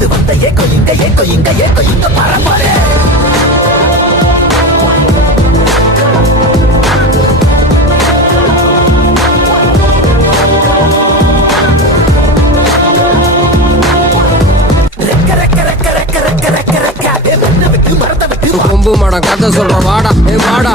பறந்து வந்த ஏக்கோ இங்க ஏக்கோ இங்க ஏக்கோ இங்க பரம்பரை கொம்பு மாடம் கதை சொல்ற வாடா வாடா